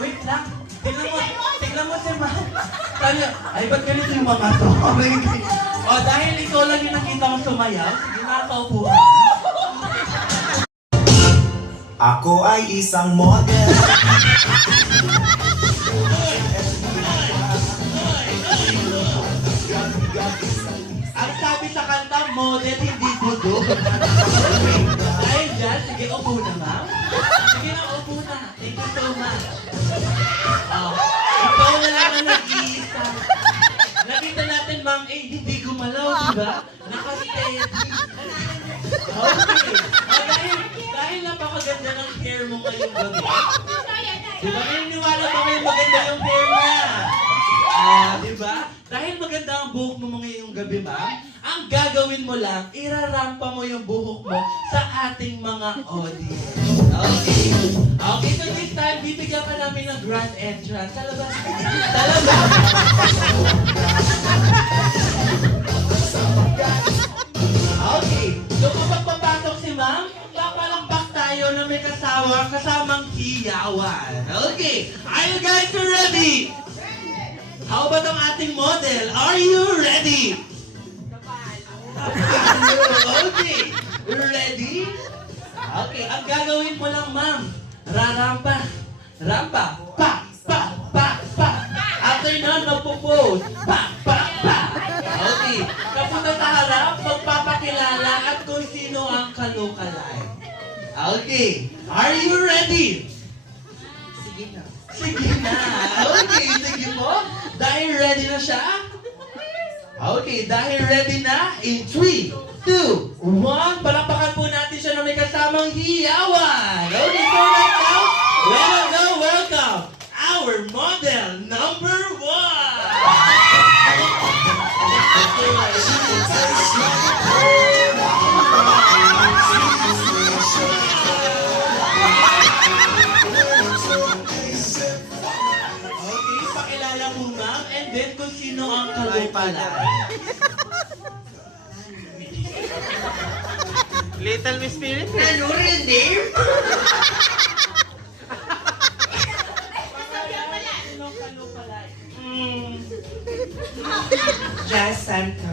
Wait lang. Tignan mo si Ma'am. Sabi niya, ay ba't ganito yung mga to? O dahil ikaw lang yung nakita mo sumayaw, sige na, paupo ka. Ako ay isang model. Ang sabi sa kanta, model, hindi budo. Dahil dyan, sige, upo na, ma'am. Sige na, upo na. Thank you so much. Ikaw na lang ang nag-iisa. Nakita natin, ma'am, hindi gumalaw, di ba? Naka-steady. Okay. Dahil napakaganda ng hair mo ngayong gabi. Di ba? Naniniwala ba kayo maganda yung hair niya? Di ba? Dahil maganda ang buhok mo ngayong gabi, ma'am, ang gagawin mo lang, irarampa mo yung buhok mo sa ating mga audience. Okay. Okay, so this time, bibigyan ka namin ng grand entrance. Sa labas. Sa labas. Okay. So kapag papasok si ma'am, papalakpak tayo na may kasamang hiyawan. Okay. Are you guys ready? How about ang ating model? Are you ready? Okay. Ready? Okay. Ang gagawin mo lang, ma'am, rarampa. Rampa. Pa. Pa. Pa. Pa. After nun, magpo-pose. Pa. Pa. Pa. Okay. Kapunta sa harap, magpapakilala at kung sino ang kalukalay. Okay. Are you ready? Sige na. Sige na. Okay. Sige po. Dahil ready na siya? Okay. Dahil ready na, in 3, 2, 1, palakpakan po natin siya na may kasamang hiyawan. Okay, so right now, let us go welcome our model number 1. Okay, pakilala mo, ma'am, and then kung sino ang kalukalay. Little Miss Spirit. Ano rin, Dave? Jazz Santos.